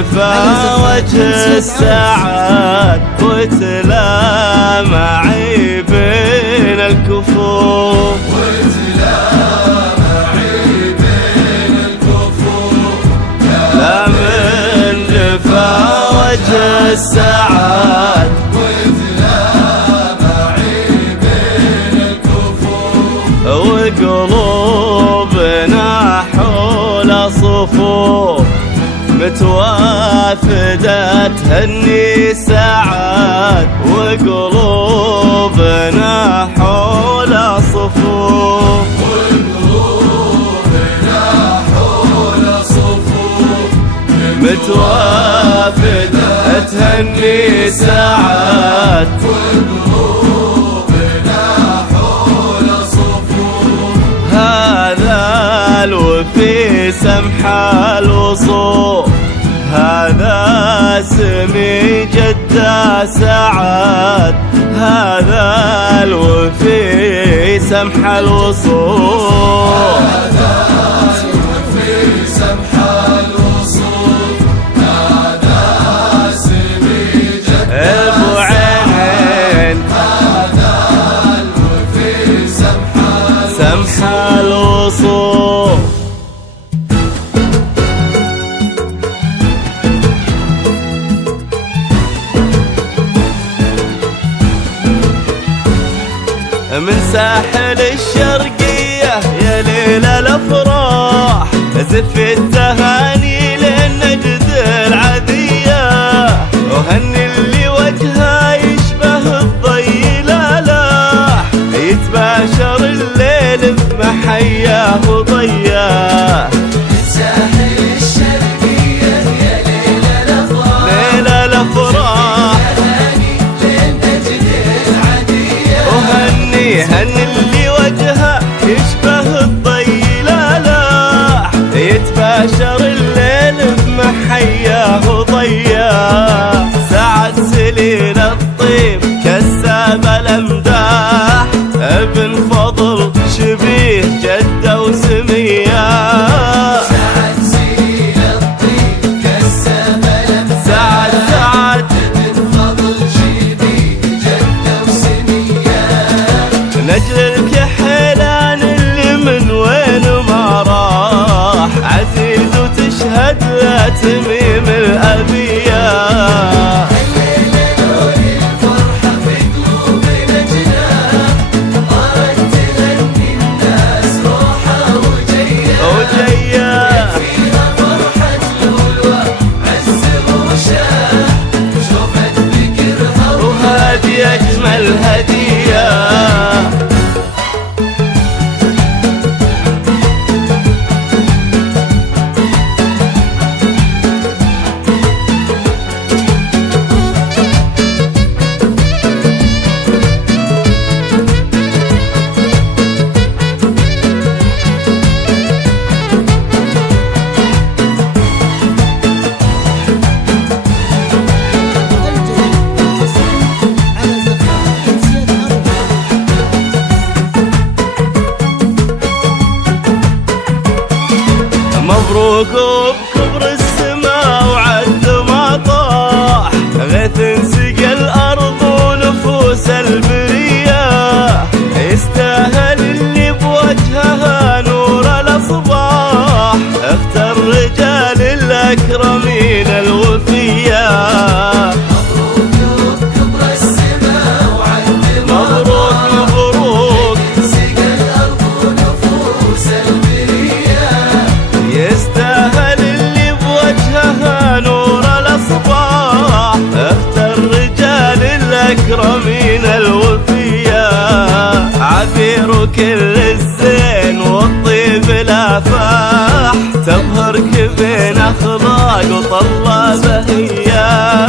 جفا وجه السعاد وتلامع بين الكفوف لا من جفا وجه السعاد وقلوبنا حول صفوف متوافدة تهني سعاد وقلوبنا حول صفوف متوافدة تهني سعاد الوفي سمح الوصول هذا سمي جدة سعاد هذا الوفي سمح الوصول هذا الوفي سمح الوصول هذا سمي جدة ابو عين هذا الوفي سمح الوصول من ساحل الشرقية يا ليل الأفراح زف التهاني للنجد العذية وهني اللي وجهه يشبه الضي لالاح يتباشر الليل بمحياه وضياه من ساحل الشرقية يا ليل الأفراح ليل الأفراح هني اللي وجهه يشبه الضي لالاح يتباشر الليل بمحياه وضياه سعد سليل الطيب كساب الامداح ابن فضل شبيه جده وسمياه سعد سليل الطيب كساب الامداح سعد ابن فضل شبيه جده وسمياه نجل الكحيلان اللي من وين ما راح عزيز وتشهد له تميم الأبياء الليلة لون الفرحة في قلوبنا جناح طارت تغني الناس روحة وجياه يكفينا فرحة لولوى عز وشاح شوفت ذكرها وهذه أجمل هدية مبروك بكبر السماء وعد ما طاح غيث سقى الأرض ونفوس البرية يستاهل اللي بوجهها نور الأصباح اختار رجال الأكرمين الوفية مبروك بكبر السماء وعد ما مبروك سقى الأرض ونفوس البرية يستاهل اللي بوجهها نور الأصباح اختار رجال الأكرمين الوفية عبير كل الزين والطيب الافاح تبهرك بين اخلاق وطلة بهية